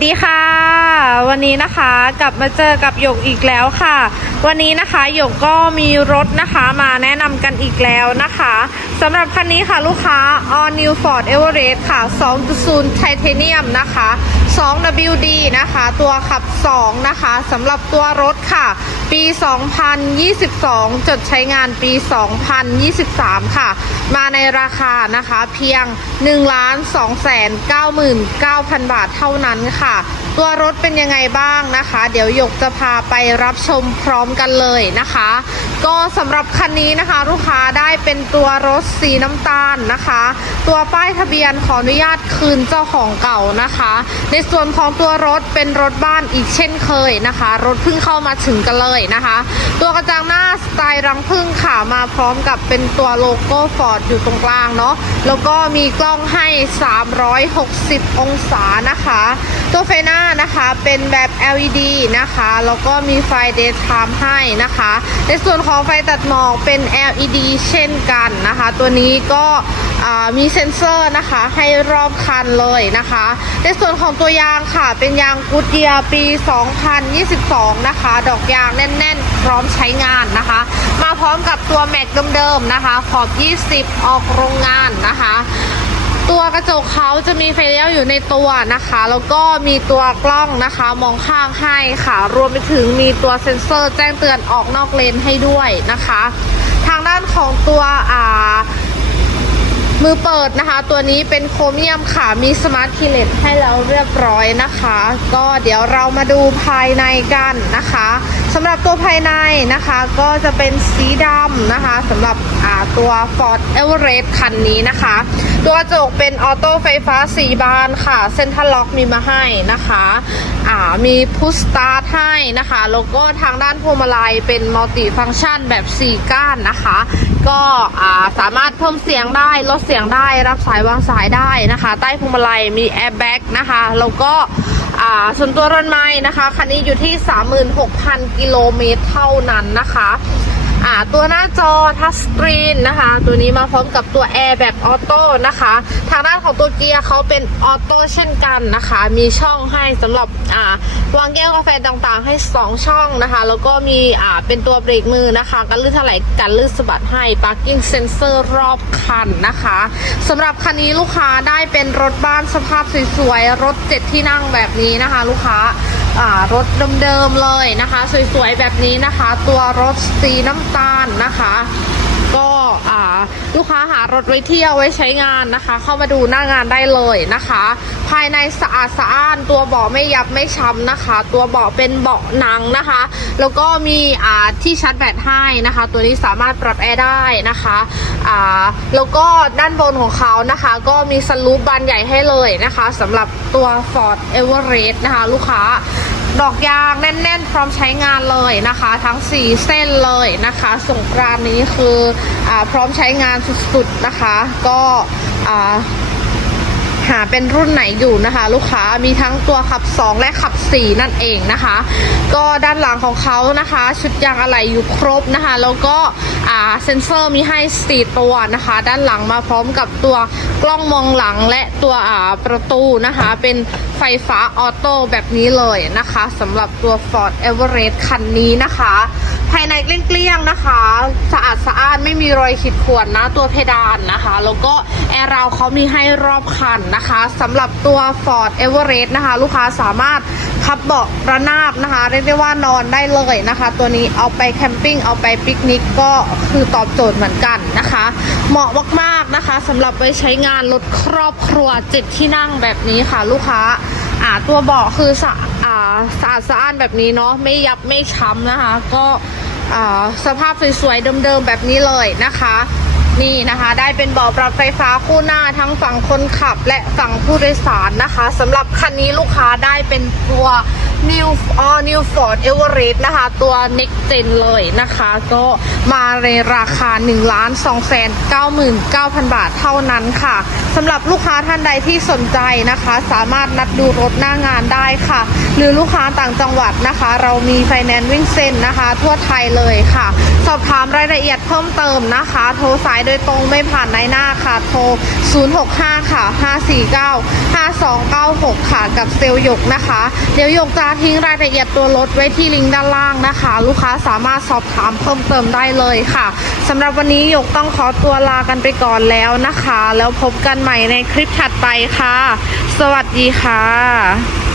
วัสดีค่ะ วันนี้นะคะกลับมาเจอกับหยกอีกแล้วค่ะ วันนี้นะคะหยกก็มีรถนะคะมาแนะนำกันอีกแล้วนะคะสำหรับคันนี้ค่ะลูกค้า All New Ford Everest ค่ะ 2.0 Titanium นะคะ 2WD นะคะ ตัวขับ 2 นะคะสำหรับตัวรถค่ะ ปี 2022 จดใช้งานปี 2023 ค่ะ มาในราคานะคะเพียง 1 2 9 9 9 0 0 บาทเท่านั้นค่ะ ตัวรถเป็นยังไงบ้างนะคะ เดี๋ยวหยกจะพาไปรับชมพร้อมกันเลยนะคะ ก็สำหรับคันนี้นะคะ ลูกค้าได้เป็นตัวรถสีน้ำตาลนะคะ ตัวป้ายทะเบียนขออนุญาตคืนเจ้าของเก่านะคะ ในส่วนของตัวรถเป็นรถบ้านอีกเช่นเคยนะคะ รถเพิ่งเข้ามาถึงกันเลยนะคะ ตัวกระจังหน้าสไตล์รังพึ่งค่ะมาพร้อมกับเป็นตัวโลโก้ฟอร์ดอยู่ตรงกลางเนาะแล้วก็มีกล้องให้ 360 องศานะคะ ตัวไฟหน้านะคะเป็นแบบ LED นะคะแล้วก็มีไฟ daytime ให้นะคะ ในส่วนของไฟตัดหมอกเป็น LED เช่นกันนะคะ ตัวนี้ก็มีเซ็นเซอร์นะคะให้รอบคันเลยนะคะ ในส่วนของตัวยางค่ะ เป็นยางกูดเยียปี 2022 นะคะ ดอกยางแน่น ๆ พร้อมใช้งานนะคะ มาพร้อมกับตัวแม็กเดิมๆนะคะ ขอบ 20 ออกโรงงานนะคะ ตัวกระจกเขาจะมีไฟเลี้ยวอยู่ในตัวนะคะ แล้วก็มีตัวกล้องนะคะ มองข้างให้ค่ะ รวมไปถึงมีตัวเซ็นเซอร์แจ้งเตือนออกนอกเลนให้ด้วยนะคะ ทางด้านของตัวอ่ามือเปิดนะคะ ตัวนี้เป็นโครเมียมค่ะ มีสมาร์ทคีเลสให้แล้วเรียบร้อยนะคะ ก็เดี๋ยวเรามาดูภายในกันนะคะสำหรับตัวภายในนะคะ ก็จะเป็นสีดำนะคะสำหรับตัว Ford Everest คันนี้นะคะ ตัวกระจกเป็นออโต้ไฟฟ้า4บานค่ะ เซ็นทรัลล็อกมีมาให้นะคะอ่ามีพุชสตาร์ทให้นะคะ แล้วก็ทางด้านพวงมาลัยเป็นมัลติฟัง c t ชันแบบ 4 ก้านนะคะ ก็อ่าสามารถเพิ่มเสียงได้ ลดเสียงได้ รับสายวางสายได้นะคะ ใต้พวงมาลัยมีแอร์แบ็กนะคะ แล้วก็อ่าส่วนตัวรถไม้นะคะ คันนี้อยู่ที่ 36,000 กิโลเมตรเท่านั้นนะคะ อ่าตัวหน้าจอทัชสกรีนนะคะ ตัวนี้มาพร้อมกับตัวแอร์แบบออโต้นะคะ ทางด้านของตัวเกียร์เขาเป็นออโต้เช่นกันนะคะ มีช่องให้สำหรับอ่าวางแก้วกาแฟต่างๆ ให้ 2 ช่องนะคะ แล้วก็มีอ่าเป็นตัวเบรกมือนะคะ กันลื่นถลายกันลื่นสะบัดให้ parking sensor รอบคันนะคะสำหรับคันนี้ลูกค้าได้เป็นรถบ้านสภาพสวยๆรถเจ็ดที่นั่งแบบนี้นะคะ ลูกค้า รถเดิมๆเลยนะคะ สวยๆแบบนี้นะคะ ตัวรถสีน้ำตาลนะคะ ก็อ่าลูกค้าหารถไว้เที่ยวไว้ใช้งานนะคะ เข้ามาดูหน้างานได้เลยนะคะ ภายในสะอาดสะอ้านตัวเบาะไม่ยับไม่ช้ำนะคะ ตัวเบาะเป็นเบาะหนังนะคะ แล้วก็มีอ่าที่ชาร์จแบตให้นะคะ ตัวนี้สามารถปรับแอร์ได้นะคะอ่าแล้วก็ด้านบนของเขานะคะ ก็มีสลูปบานใหญ่ให้เลยนะคะสำหรับตัว Ford Everest นะคะ ลูกค้า ดอกยางแน่น ๆ พร้อมใช้งานเลยนะคะ ทั้ง 4 เส้นเลยนะคะ สงกรานนี้คืออาพร้อมใช้งานสุด ๆ นะคะ ก็อ่า หาเป็นรุ่นไหนอยู่นะคะ ลูกค้ามีทั้งตัวขับ 2 และขับ 4 นั่นเองนะคะ ก็ด้านหลังของเขานะคะ ชุดยางอะไหล่อยู่ครบนะคะ แล้วก็เซ็นเซอร์มีให้4ตัวนะคะ ด้านหลังมาพร้อมกับตัวกล้องมองหลังและตัวประตูนะคะ เป็นไฟฟ้าออโต้แบบนี้เลยนะคะสำหรับตัว Ford Everest คันนี้นะคะ ภายในเกลี้ยงๆนะคะ สะอาดส ไม่มีรอยขีดข่วนนะตัวเพดานนะคะ แล้วก็แอร์ราวเขามีให้รอบคันนะคะสำหรับตัว Ford Everest นะคะ ลูกค้าสามารถพับเบาะระนาบนะคะ เรียกได้ว่านอนได้เลยนะคะ ตัวนี้เอาไปแคมปิ้งเอาไปปิกนิกก็คือตอบโจทย์เหมือนกันนะคะ เหมาะมากๆนะคะสำหรับไปใช้งานรถครอบครัวเจ็ดที่นั่งแบบนี้ค่ะลูกค้าอ่าตัวเบาะคือสะอาดสะอ้านแบบนี้เนาะไม่ยับไม่ช้ำนะคะ ก็ สภาพสวยๆเดิมๆแบบนี้เลยนะคะ นี่นะคะ ได้เป็นเบาะปรับไฟฟ้าคู่หน้าทั้งฝั่งคนขับและฝั่งผู้โดยสารนะคะสำหรับคันนี้ลูกค้าได้เป็นตัว New All New Ford Everest นะคะ ตัว Next Gen เลยนะคะ ก็มาในราคา 1 2 9 9 0 0 0 บาทเท่านั้นค่ะสำหรับลูกค้าท่านใดที่สนใจนะคะ สามารถนัดดูรถหน้างานได้ค่ะ หรือลูกค้าต่างจังหวัดนะคะ เรามีไฟแนนซ์วิ่งเซ็นนะคะ ทั่วไทยเลยค่ะ สอบถามรายละเอียดเพิ่มเติมนะคะ โทรสายดยตรงไม่ผ่านในหน้าค่ะ โทร 065 ค่ะ 549 5296 ค่ะ กับเซลล์หยกนะคะ เดี๋ยวหยกจะทิ้งรายละเอียดตัวรถไว้ที่ลิงก์ด้านล่างนะคะ ลูกค้าสามารถสอบถามเพิ่มเติมได้เลยค่ะสำหรับวันนี้หยกต้องขอตัวลากันไปก่อนแล้วนะคะ แล้วพบกันใหม่ในคลิปถัดไปค่ะ สวัสดีค่ะ